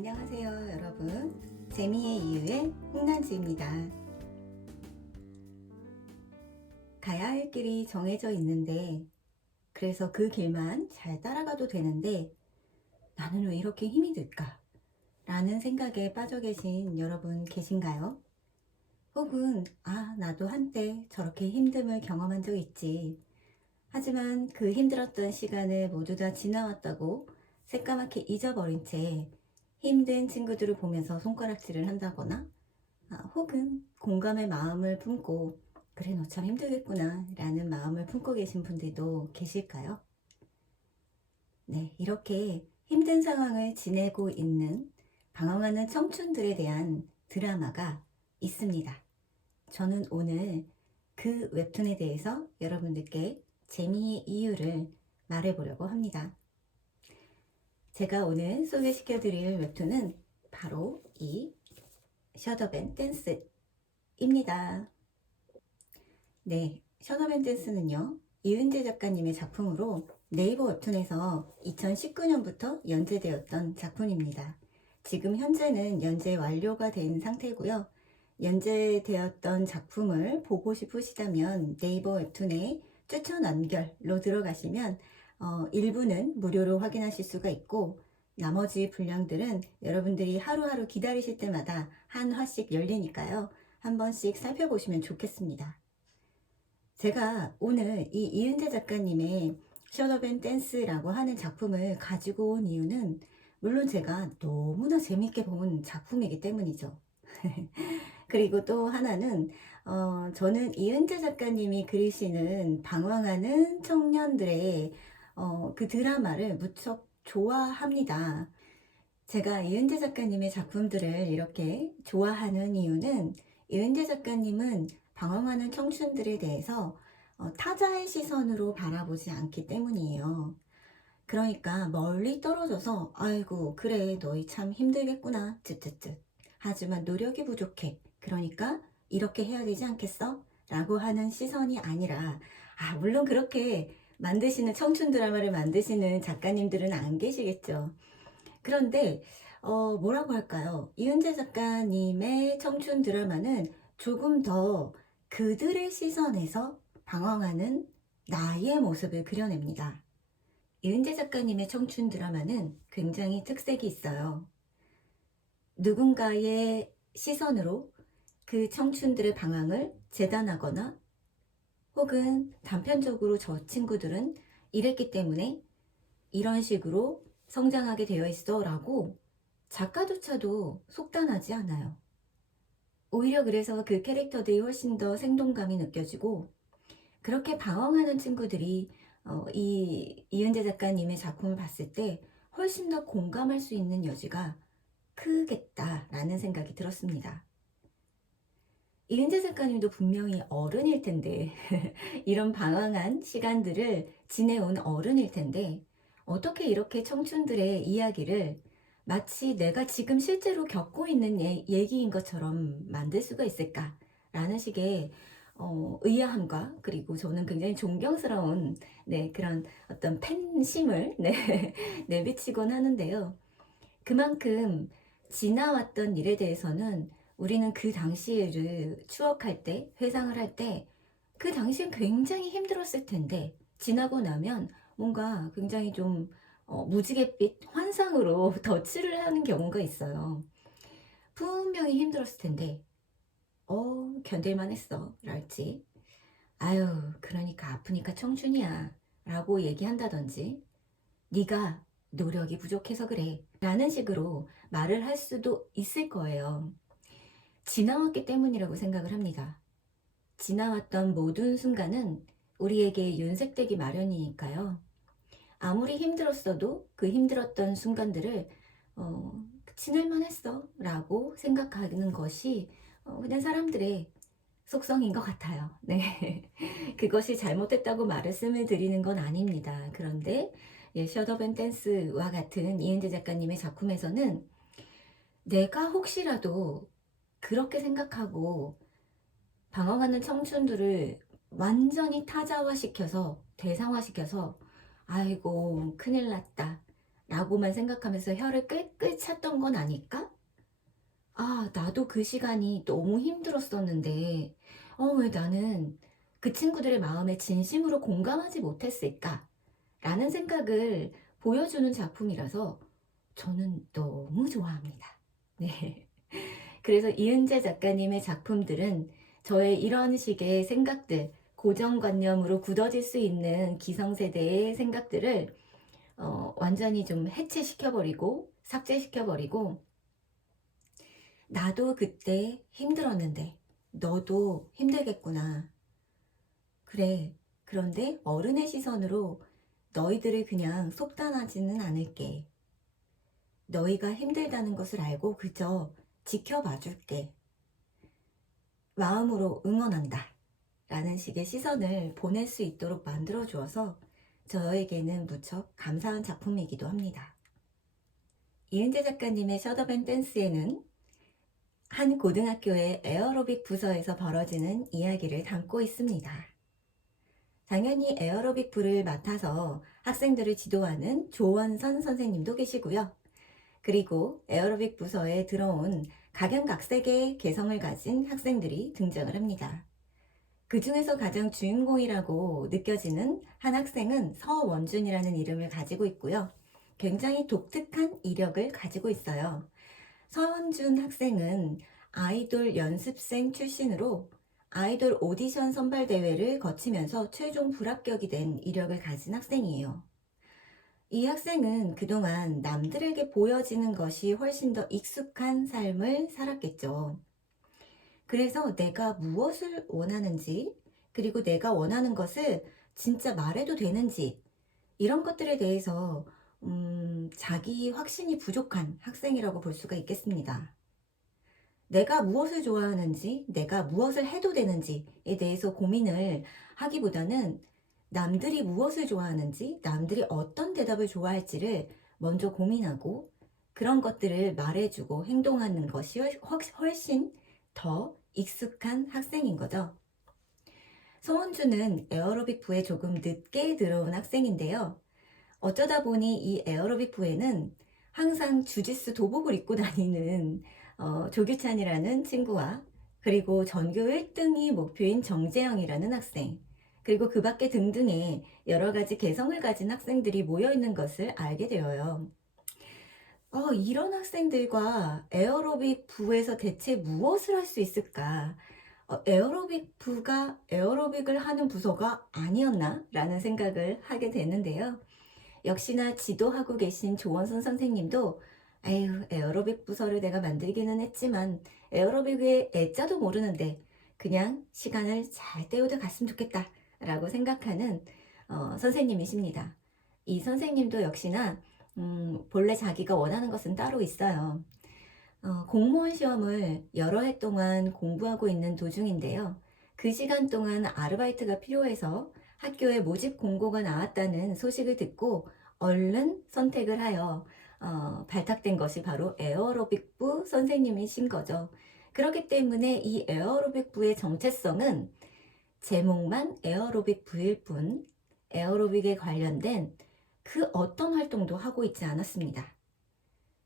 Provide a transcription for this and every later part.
안녕하세요 여러분, 재미의 이유의 홍난지입니다. 가야 할 길이 정해져 있는데, 그래서 그 길만 잘 따라가도 되는데 나는 왜 이렇게 힘이 들까? 라는 생각에 빠져 계신 여러분 계신가요? 혹은 나도 한때 저렇게 힘듦을 경험한 적 있지, 하지만 그 힘들었던 시간을 모두 다 지나왔다고 새까맣게 잊어버린 채 힘든 친구들을 보면서 손가락질을 한다거나, 혹은 공감의 마음을 품고 그래 너 참 힘들겠구나 라는 마음을 품고 계신 분들도 계실까요? 네, 이렇게 힘든 상황을 지내고 있는 방황하는 청춘들에 대한 드라마가 있습니다. 저는 오늘 그 웹툰에 대해서 여러분들께 재미의 이유를 말해보려고 합니다. 제가 오늘 소개시켜 드릴 웹툰은 바로 이 셧업 앤 댄스입니다. 네, 셧업 앤 댄스는요, 이은재 작가님의 작품으로 네이버 웹툰에서 2019년부터 연재되었던 작품입니다. 지금 현재는 연재 완료가 된 상태고요. 연재되었던 작품을 보고 싶으시다면 네이버 웹툰에 추천 완결로 들어가시면 일부는 무료로 확인하실 수가 있고, 나머지 분량들은 여러분들이 하루하루 기다리실 때마다 한 화씩 열리니까요. 한 번씩 살펴보시면 좋겠습니다. 제가 오늘 이 이은재 작가님의 셧업 앤 댄스라고 하는 작품을 가지고 온 이유는 물론 제가 너무나 재밌게 본 작품이기 때문이죠. 그리고 또 하나는 저는 이은재 작가님이 그리시는 방황하는 청년들의 그 드라마를 무척 좋아합니다. 제가 이은재 작가님의 작품들을 이렇게 좋아하는 이유는, 이은재 작가님은 방황하는 청춘들에 대해서 타자의 시선으로 바라보지 않기 때문이에요. 그러니까 멀리 떨어져서 아이고 그래 너희 참 힘들겠구나 쯧쯧쯧, 하지만 노력이 부족해 그러니까 이렇게 해야 되지 않겠어? 라고 하는 시선이 아니라, 물론 그렇게 만드시는 청춘 드라마를 만드시는 작가님들은 안 계시겠죠. 그런데 뭐라고 할까요? 이은재 작가님의 청춘 드라마는 조금 더 그들의 시선에서 방황하는 나의 모습을 그려냅니다. 이은재 작가님의 청춘 드라마는 굉장히 특색이 있어요. 누군가의 시선으로 그 청춘들의 방황을 재단하거나, 혹은 단편적으로 저 친구들은 이랬기 때문에 이런 식으로 성장하게 되어 있어 라고 작가조차도 속단하지 않아요. 오히려 그래서 그 캐릭터들이 훨씬 더 생동감이 느껴지고, 그렇게 방황하는 친구들이 이은재 작가님의 작품을 봤을 때 훨씬 더 공감할 수 있는 여지가 크겠다라는 생각이 들었습니다. 이은재 작가님도 분명히 어른일 텐데 이런 방황한 시간들을 지내온 어른일 텐데, 어떻게 이렇게 청춘들의 이야기를 마치 내가 지금 실제로 겪고 있는 얘기인 것처럼 만들 수가 있을까라는 식의 의아함과, 그리고 저는 굉장히 존경스러운 그런 어떤 팬심을 내비치곤 하는데요. 그만큼 지나왔던 일에 대해서는 우리는 그 당시를 추억할 때, 회상을 할 때 그 당시엔 굉장히 힘들었을 텐데 지나고 나면 뭔가 굉장히 좀 무지갯빛 환상으로 덧칠을 하는 경우가 있어요. 분명히 힘들었을 텐데 견딜만 했어 랄지, 아유 그러니까 아프니까 청춘이야 라고 얘기한다든지, 네가 노력이 부족해서 그래 라는 식으로 말을 할 수도 있을 거예요. 지나왔기 때문이라고 생각을 합니다. 지나왔던 모든 순간은 우리에게 윤색되기 마련이니까요. 아무리 힘들었어도 그 힘들었던 순간들을 지낼만 했어 라고 생각하는 것이 그냥 사람들의 속성인 것 같아요. 네. 그것이 잘못됐다고 말씀을 드리는 건 아닙니다. 그런데 셧업 앤 댄스와 같은 이은재 작가님의 작품에서는 내가 혹시라도 그렇게 생각하고 방황하는 청춘들을 완전히 타자화시켜서, 대상화시켜서 아이고 큰일 났다 라고만 생각하면서 혀를 끌끌 찼던 건 아닐까? 아, 나도 그 시간이 너무 힘들었었는데, 왜 나는 그 친구들의 마음에 진심으로 공감하지 못했을까? 라는 생각을 보여주는 작품이라서 저는 너무 좋아합니다. 네. 그래서 이은재 작가님의 작품들은 저의 이런 식의 생각들, 고정관념으로 굳어질 수 있는 기성세대의 생각들을 완전히 좀 해체시켜버리고 삭제시켜버리고, 나도 그때 힘들었는데 너도 힘들겠구나. 그래. 그런데 어른의 시선으로 너희들을 그냥 속단하지는 않을게. 너희가 힘들다는 것을 알고 그저 지켜봐 줄게. 마음으로 응원한다. 라는 식의 시선을 보낼 수 있도록 만들어 주어서 저에게는 무척 감사한 작품이기도 합니다. 이은재 작가님의 셔더밴 댄스에는 한 고등학교의 에어로빅 부서에서 벌어지는 이야기를 담고 있습니다. 당연히 에어로빅 부를 맡아서 학생들을 지도하는 조원선 선생님도 계시고요. 그리고 에어로빅 부서에 들어온 각양각색의 개성을 가진 학생들이 등장을 합니다. 그 중에서 가장 주인공이라고 느껴지는 한 학생은 서원준이라는 이름을 가지고 있고요. 굉장히 독특한 이력을 가지고 있어요. 서원준 학생은 아이돌 연습생 출신으로 아이돌 오디션 선발 대회를 거치면서 최종 불합격이 된 이력을 가진 학생이에요. 이 학생은 그동안 남들에게 보여지는 것이 훨씬 더 익숙한 삶을 살았겠죠. 그래서 내가 무엇을 원하는지, 그리고 내가 원하는 것을 진짜 말해도 되는지, 이런 것들에 대해서 자기 확신이 부족한 학생이라고 볼 수가 있겠습니다. 내가 무엇을 좋아하는지, 내가 무엇을 해도 되는지에 대해서 고민을 하기보다는 남들이 무엇을 좋아하는지, 남들이 어떤 대답을 좋아할지를 먼저 고민하고 그런 것들을 말해주고 행동하는 것이 훨씬 더 익숙한 학생인 거죠. 서원주는 에어로빅 부에 조금 늦게 들어온 학생인데요. 어쩌다 보니 이 에어로빅 부에는 항상 주짓수 도복을 입고 다니는 조규찬이라는 친구와, 그리고 전교 1등이 목표인 정재영이라는 학생, 그리고 그 밖에 등등의 여러 가지 개성을 가진 학생들이 모여 있는 것을 알게 되어요. 이런 학생들과 에어로빅 부에서 대체 무엇을 할 수 있을까? 에어로빅 부가 에어로빅을 하는 부서가 아니었나? 라는 생각을 하게 되는데요. 역시나 지도하고 계신 조원선 선생님도 에휴, 에어로빅 부서를 내가 만들기는 했지만 에어로빅의 애자도 모르는데 그냥 시간을 잘 때우다 갔으면 좋겠다 라고 생각하는 선생님이십니다. 이 선생님도 역시나 본래 자기가 원하는 것은 따로 있어요. 공무원 시험을 여러 해 동안 공부하고 있는 도중인데요. 그 시간 동안 아르바이트가 필요해서 학교에 모집 공고가 나왔다는 소식을 듣고 얼른 선택을 하여 발탁된 것이 바로 에어로빅부 선생님이신 거죠. 그렇기 때문에 이 에어로빅부의 정체성은 제목만 에어로빅부일 뿐 에어로빅에 관련된 그 어떤 활동도 하고 있지 않았습니다.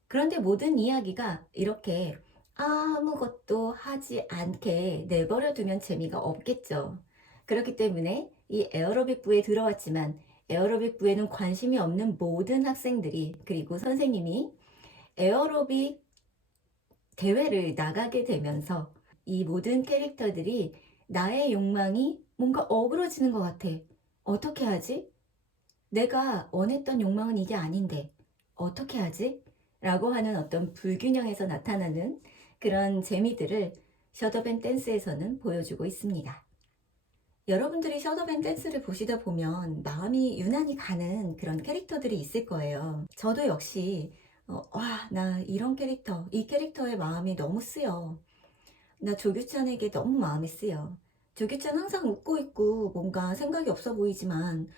그런데 모든 이야기가 이렇게 아무것도 하지 않게 내버려 두면 재미가 없겠죠. 그렇기 때문에 이 에어로빅부에 들어왔지만 에어로빅부에는 관심이 없는 모든 학생들이, 그리고 선생님이 에어로빅 대회를 나가게 되면서 이 모든 캐릭터들이 나의 욕망이 뭔가 어그러지는 것 같아. 어떻게 하지? 내가 원했던 욕망은 이게 아닌데 어떻게 하지? 라고 하는 어떤 불균형에서 나타나는 그런 재미들을 셔더밴 댄스에서는 보여주고 있습니다. 여러분들이 셔더밴 댄스를 보시다 보면 마음이 유난히 가는 그런 캐릭터들이 있을 거예요. 저도 역시 나 이런 캐릭터, 이 캐릭터의 마음이 너무 쓰여. 나 조규찬에게 너무 마음이 쓰여. 조규찬 항상 웃고 있고 뭔가 생각이 없어 보이지만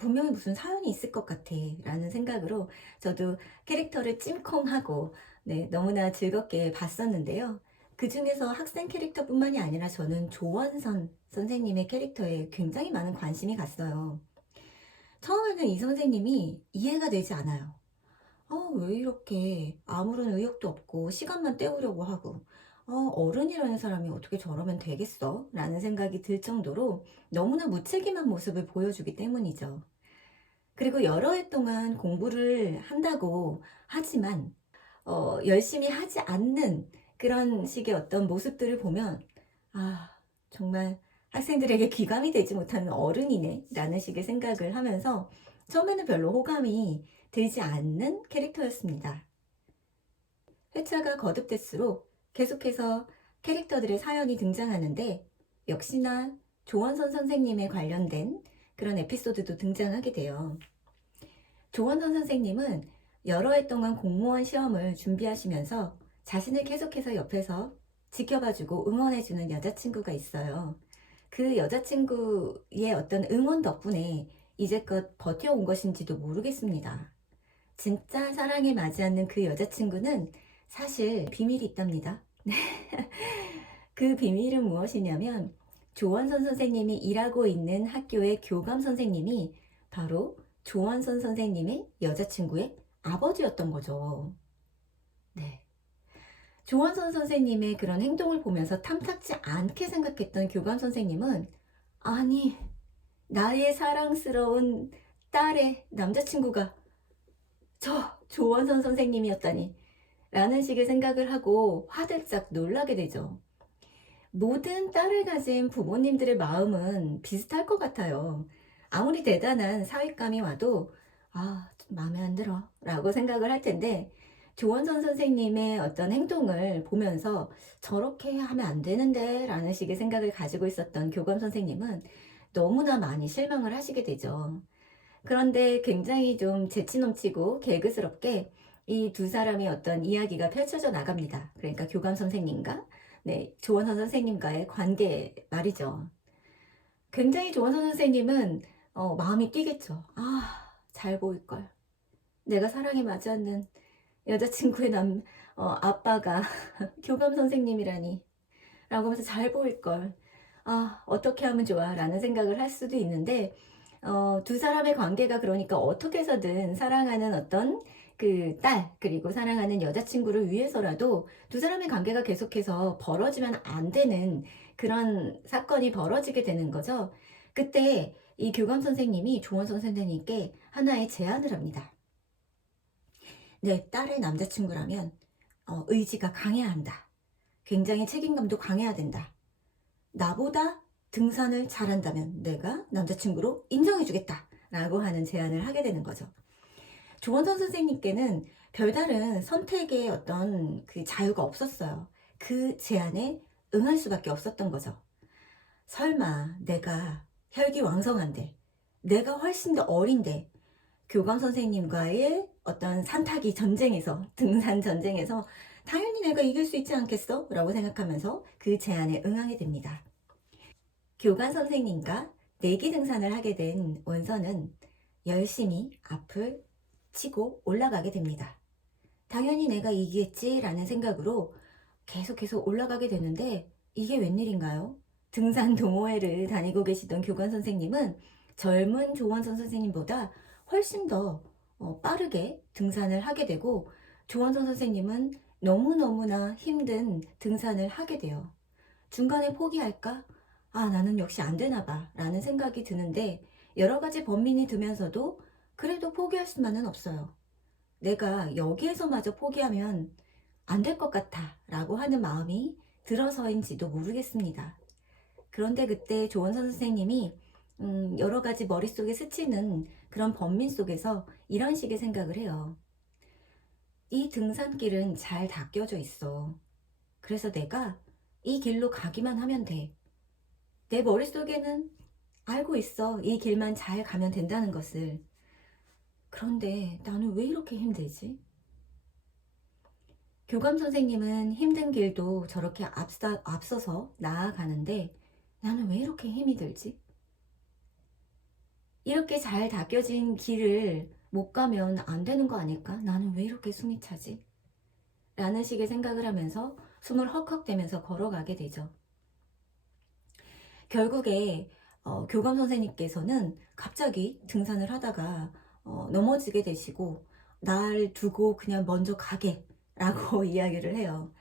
분명히 무슨 사연이 있을 것 같아 라는 생각으로 저도 캐릭터를 찜콩하고 너무나 즐겁게 봤었는데요. 그 중에서 학생 캐릭터뿐만이 아니라 저는 조원선 선생님의 캐릭터에 굉장히 많은 관심이 갔어요. 처음에는 이 선생님이 이해가 되지 않아요. 왜 이렇게 아무런 의욕도 없고 시간만 때우려고 하고, 어른이라는 사람이 어떻게 저러면 되겠어? 라는 생각이 들 정도로 너무나 무책임한 모습을 보여주기 때문이죠. 그리고 여러 해 동안 공부를 한다고 하지만, 열심히 하지 않는 그런 식의 어떤 모습들을 보면, 아, 정말 학생들에게 귀감이 되지 못하는 어른이네 라는 식의 생각을 하면서 처음에는 별로 호감이 들지 않는 캐릭터였습니다. 회차가 거듭될수록 계속해서 캐릭터들의 사연이 등장하는데, 역시나 조원선 선생님에 관련된 그런 에피소드도 등장하게 돼요. 조원선 선생님은 여러 해 동안 공무원 시험을 준비하시면서 자신을 계속해서 옆에서 지켜봐주고 응원해주는 여자친구가 있어요. 그 여자친구의 어떤 응원 덕분에 이제껏 버텨온 것인지도 모르겠습니다. 진짜 사랑에 맞지 않는 그 여자친구는 사실 비밀이 있답니다. 그 비밀은 무엇이냐면, 조원선 선생님이 일하고 있는 학교의 교감 선생님이 바로 조원선 선생님의 여자친구의 아버지였던 거죠. 네. 조원선 선생님의 그런 행동을 보면서 탐탁지 않게 생각했던 교감 선생님은, 아니, 나의 사랑스러운 딸의 남자친구가 저 조원선 선생님이었다니 라는 식의 생각을 하고 화들짝 놀라게 되죠. 모든 딸을 가진 부모님들의 마음은 비슷할 것 같아요. 아무리 대단한 사윗감이 와도 마음에 안 들어 라고 생각을 할 텐데, 조원선 선생님의 어떤 행동을 보면서 저렇게 하면 안 되는데 라는 식의 생각을 가지고 있었던 교감 선생님은 너무나 많이 실망을 하시게 되죠. 그런데 굉장히 좀 재치 넘치고 개그스럽게 이 두 사람의 어떤 이야기가 펼쳐져 나갑니다. 그러니까 교감 선생님과 조원선 선생님과의 관계 말이죠. 굉장히 조원선 선생님은 마음이 뛰겠죠. 잘 보일걸. 내가 사랑에 맞지 않는 여자친구의 아빠가 교감 선생님이라니 라고 하면서 잘 보일걸. 어떻게 하면 좋아 라는 생각을 할 수도 있는데, 두 사람의 관계가 그러니까 어떻게 해서든 사랑하는 어떤 그 딸, 그리고 사랑하는 여자친구를 위해서라도 두 사람의 관계가 계속해서 벌어지면 안 되는 그런 사건이 벌어지게 되는 거죠. 그때 이 교감 선생님이 조원선 선생님께 하나의 제안을 합니다. 내 딸의 남자친구라면 의지가 강해야 한다. 굉장히 책임감도 강해야 된다. 나보다 등산을 잘한다면 내가 남자친구로 인정해주겠다 라고 하는 제안을 하게 되는 거죠. 조원선 선생님께는 별다른 선택의 어떤 그 자유가 없었어요. 그 제안에 응할 수밖에 없었던 거죠. 설마 내가 혈기왕성한데, 내가 훨씬 더 어린데 교감 선생님과의 어떤 산타기 전쟁에서, 등산 전쟁에서 당연히 내가 이길 수 있지 않겠어? 라고 생각하면서 그 제안에 응하게 됩니다. 교감 선생님과 내기 등산을 하게 된 원선은 열심히 앞을 치고 올라가게 됩니다. 당연히 내가 이기겠지 라는 생각으로 계속해서 올라가게 되는데, 이게 웬일인가요? 등산 동호회를 다니고 계시던 교감 선생님은 젊은 조원선 선생님보다 훨씬 더 빠르게 등산을 하게 되고, 조원선 선생님은 너무너무나 힘든 등산을 하게 돼요. 중간에 포기할까? 나는 역시 안 되나 봐 라는 생각이 드는데, 여러 가지 번민이 들면서도 그래도 포기할 수만은 없어요. 내가 여기에서마저 포기하면 안 될 것 같아 라고 하는 마음이 들어서인지도 모르겠습니다. 그런데 그때 조원선 선생님이 여러 가지 머릿속에 스치는 그런 번민 속에서 이런 식의 생각을 해요. 이 등산길은 잘 닦여져 있어. 그래서 내가 이 길로 가기만 하면 돼. 내 머릿속에는 알고 있어. 이 길만 잘 가면 된다는 것을. 그런데 나는 왜 이렇게 힘들지? 교감 선생님은 힘든 길도 저렇게 앞서서 나아가는데 나는 왜 이렇게 힘이 들지? 이렇게 잘 닦여진 길을 못 가면 안 되는 거 아닐까? 나는 왜 이렇게 숨이 차지? 라는 식의 생각을 하면서 숨을 헉헉대면서 걸어가게 되죠. 결국에 교감 선생님께서는 갑자기 등산을 하다가 넘어지게 되시고, 날 두고 그냥 먼저 가게 라고 이야기를 해요.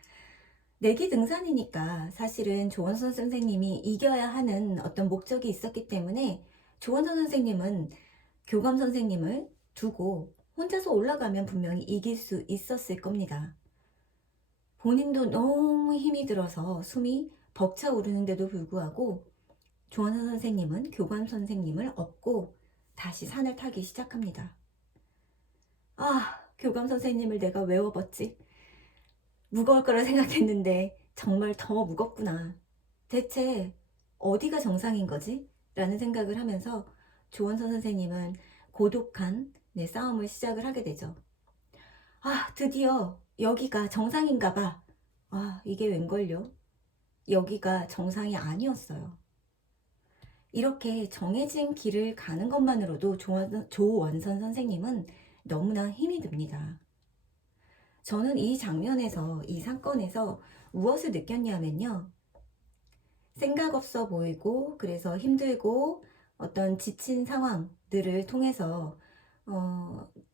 내기 등산이니까 사실은 조원선 선생님이 이겨야 하는 어떤 목적이 있었기 때문에 조원선 선생님은 교감 선생님을 두고 혼자서 올라가면 분명히 이길 수 있었을 겁니다. 본인도 너무 힘이 들어서 숨이 벅차오르는데도 불구하고 조원선 선생님은 교감 선생님을 업고 다시 산을 타기 시작합니다. 아, 교감 선생님을 내가 왜 업었지? 무거울 거라 생각했는데 정말 더 무겁구나. 대체 어디가 정상인 거지? 라는 생각을 하면서 조원선 선생님은 고독한 싸움을 시작을 하게 되죠. 아, 드디어 여기가 정상인가 봐. 아, 이게 웬걸요? 여기가 정상이 아니었어요. 이렇게 정해진 길을 가는 것만으로도 조원선 선생님은 너무나 힘이 듭니다. 저는 이 장면에서, 이 사건에서 무엇을 느꼈냐면요. 생각 없어 보이고, 그래서 힘들고, 어떤 지친 상황들을 통해서,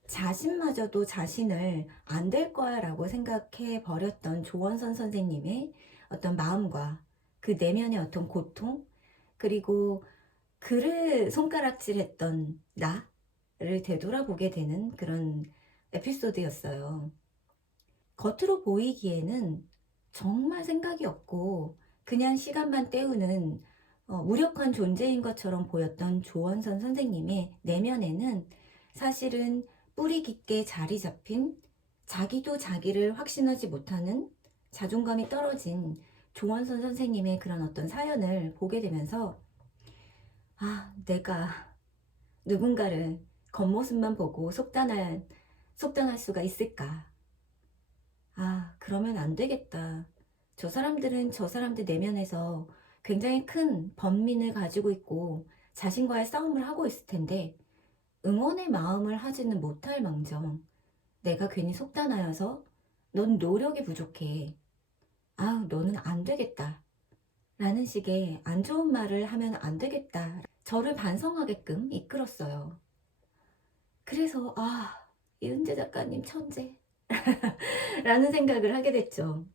자신마저도 자신을 안 될 거야 라고 생각해 버렸던 조원선 선생님의 어떤 마음과 그 내면의 어떤 고통, 그리고 그를 손가락질했던 나를 되돌아보게 되는 그런 에피소드였어요. 겉으로 보이기에는 정말 생각이 없고 그냥 시간만 때우는 무력한 존재인 것처럼 보였던 조원선 선생님의 내면에는 사실은 뿌리 깊게 자리 잡힌, 자기도 자기를 확신하지 못하는, 자존감이 떨어진 조원선 선생님의 그런 어떤 사연을 보게 되면서, 아, 내가 누군가를 겉모습만 보고 속단할 수가 있을까? 아, 그러면 안 되겠다. 저 사람들은 저 사람들 내면에서 굉장히 큰 번민을 가지고 있고 자신과의 싸움을 하고 있을 텐데 응원의 마음을 하지는 못할 망정 내가 괜히 속단하여서 넌 노력이 부족해. 아, 너는 안 되겠다. 라는 식의 안 좋은 말을 하면 안 되겠다. 저를 반성하게끔 이끌었어요. 그래서 이은재 작가님 천재 라는 생각을 하게 됐죠.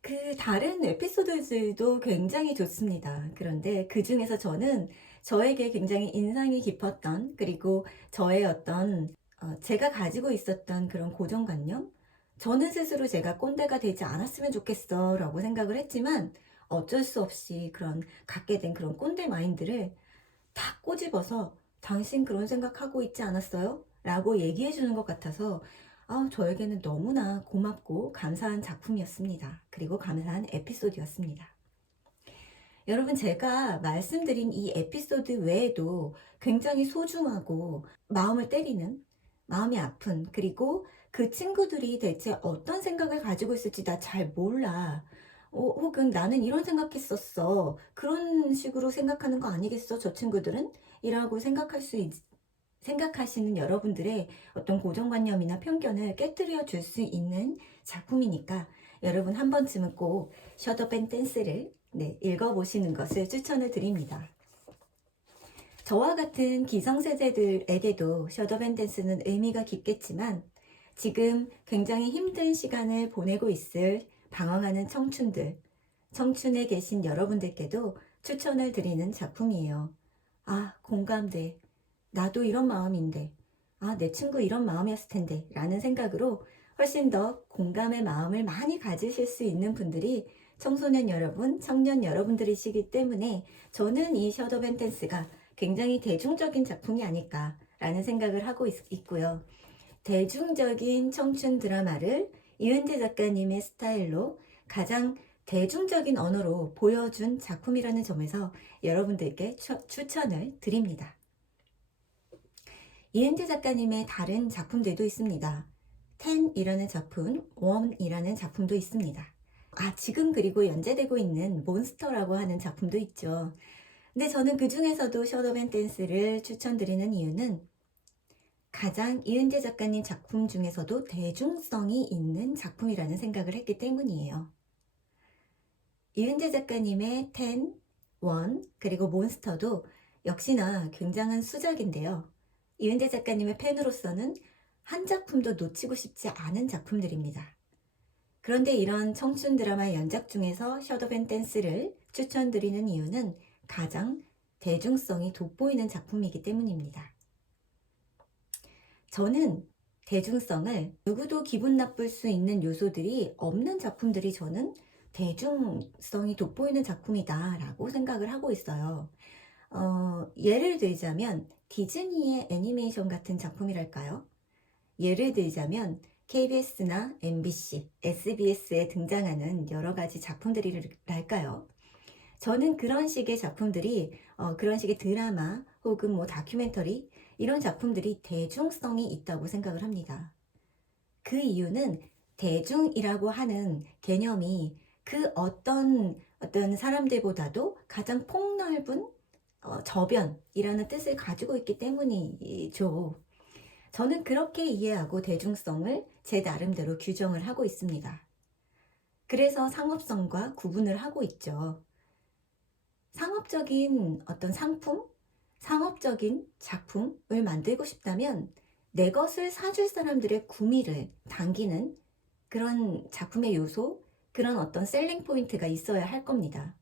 그 다른 에피소드들도 굉장히 좋습니다. 그런데 그 중에서 저는 저에게 굉장히 인상이 깊었던, 그리고 저의 어떤 제가 가지고 있었던 그런 고정관념, 저는 스스로 제가 꼰대가 되지 않았으면 좋겠어 라고 생각을 했지만 어쩔 수 없이 그런 갖게 된 그런 꼰대 마인드를 다 꼬집어서 당신 그런 생각하고 있지 않았어요? 라고 얘기해 주는 것 같아서 저에게는 너무나 고맙고 감사한 작품이었습니다. 그리고 감사한 에피소드였습니다. 여러분, 제가 말씀드린 이 에피소드 외에도 굉장히 소중하고 마음을 때리는, 마음이 아픈, 그리고 그 친구들이 대체 어떤 생각을 가지고 있을지 나 잘 몰라. 혹은 나는 이런 생각했었어. 그런 식으로 생각하는 거 아니겠어, 저 친구들은? 이라고 생각하시는 여러분들의 어떤 고정관념이나 편견을 깨뜨려 줄 수 있는 작품이니까 여러분 한 번쯤은 꼭 셔더 밴 댄스를 읽어보시는 것을 추천을 드립니다. 저와 같은 기성세대들에게도 셔더 밴 댄스는 의미가 깊겠지만 지금 굉장히 힘든 시간을 보내고 있을 방황하는 청춘에 계신 여러분들께도 추천을 드리는 작품이에요. 아, 공감돼. 나도 이런 마음인데, 내 친구 이런 마음이었을 텐데 라는 생각으로 훨씬 더 공감의 마음을 많이 가지실 수 있는 분들이 청소년 여러분, 청년 여러분들이시기 때문에 저는 이 셔더 밴 댄스가 굉장히 대중적인 작품이 아닐까 라는 생각을 하고 있고요. 대중적인 청춘 드라마를 이은재 작가님의 스타일로 가장 대중적인 언어로 보여준 작품이라는 점에서 여러분들께 추천을 드립니다. 이은재 작가님의 다른 작품들도 있습니다. 10이라는 작품, 1이라는 작품도 있습니다. 지금 그리고 연재되고 있는 몬스터라고 하는 작품도 있죠. 근데 저는 그 중에서도 셔더 밴 댄스를 추천드리는 이유는 가장 이은재 작가님 작품 중에서도 대중성이 있는 작품이라는 생각을 했기 때문이에요. 이은재 작가님의 10, 1, 그리고 몬스터도 역시나 굉장한 수작인데요. 이은재 작가님의 팬으로서는 한 작품도 놓치고 싶지 않은 작품들입니다. 그런데 이런 청춘 드라마 연작 중에서 셔더밴 댄스를 추천드리는 이유는 가장 대중성이 돋보이는 작품이기 때문입니다. 저는 대중성을 누구도 기분 나쁠 수 있는 요소들이 없는 작품들이 저는 대중성이 돋보이는 작품이다 라고 생각을 하고 있어요. 예를 들자면 디즈니의 애니메이션 같은 작품이랄까요? 예를 들자면 KBS나 MBC, SBS에 등장하는 여러 가지 작품들이랄까요? 저는 그런 식의 작품들이 그런 식의 드라마 혹은 뭐 다큐멘터리 이런 작품들이 대중성이 있다고 생각을 합니다. 그 이유는 대중이라고 하는 개념이 그 어떤 사람들보다도 가장 폭넓은 저변이라는 뜻을 가지고 있기 때문이죠. 저는 그렇게 이해하고 대중성을 제 나름대로 규정을 하고 있습니다. 그래서 상업성과 구분을 하고 있죠. 상업적인 어떤 상품, 상업적인 작품을 만들고 싶다면 내 것을 사줄 사람들의 구미를 당기는 그런 작품의 요소, 그런 어떤 셀링 포인트가 있어야 할 겁니다.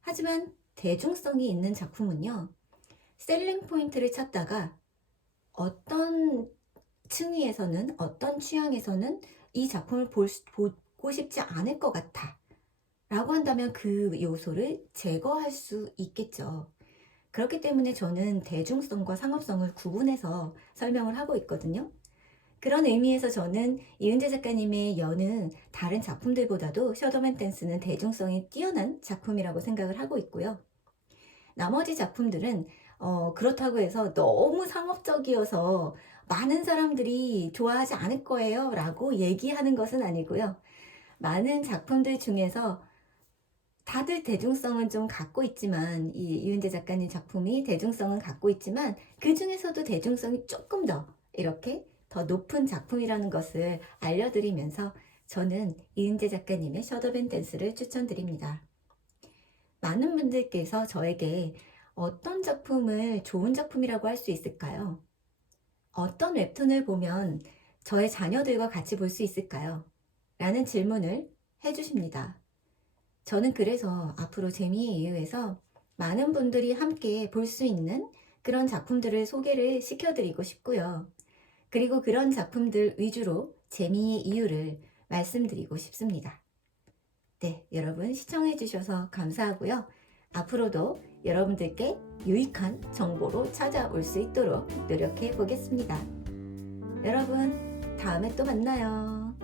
하지만 대중성이 있는 작품은요, 셀링 포인트를 찾다가 어떤 층위에서는, 어떤 취향에서는 이 작품을 보고 싶지 않을 것 같아 라고 한다면 그 요소를 제거할 수 있겠죠. 그렇기 때문에 저는 대중성과 상업성을 구분해서 설명을 하고 있거든요. 그런 의미에서 저는 이은재 작가님의 여는 다른 작품들보다도 셔더맨 댄스는 대중성이 뛰어난 작품이라고 생각을 하고 있고요. 나머지 작품들은 그렇다고 해서 너무 상업적이어서 많은 사람들이 좋아하지 않을 거예요 라고 얘기하는 것은 아니고요. 많은 작품들 중에서 다들 대중성은 좀 갖고 있지만 이은재 작가님 작품이 대중성은 갖고 있지만 그 중에서도 대중성이 조금 더 이렇게 더 높은 작품이라는 것을 알려드리면서 저는 이은재 작가님의 셔더밴 댄스를 추천드립니다. 많은 분들께서 저에게 어떤 작품을 좋은 작품이라고 할 수 있을까요? 어떤 웹툰을 보면 저의 자녀들과 같이 볼 수 있을까요? 라는 질문을 해주십니다. 저는 그래서 앞으로 재미에 의해서 많은 분들이 함께 볼 수 있는 그런 작품들을 소개를 시켜드리고 싶고요. 그리고 그런 작품들 위주로 재미의 이유를 말씀드리고 싶습니다. 네, 여러분 시청해주셔서 감사하고요. 앞으로도 여러분들께 유익한 정보로 찾아올 수 있도록 노력해 보겠습니다. 여러분, 다음에 또 만나요.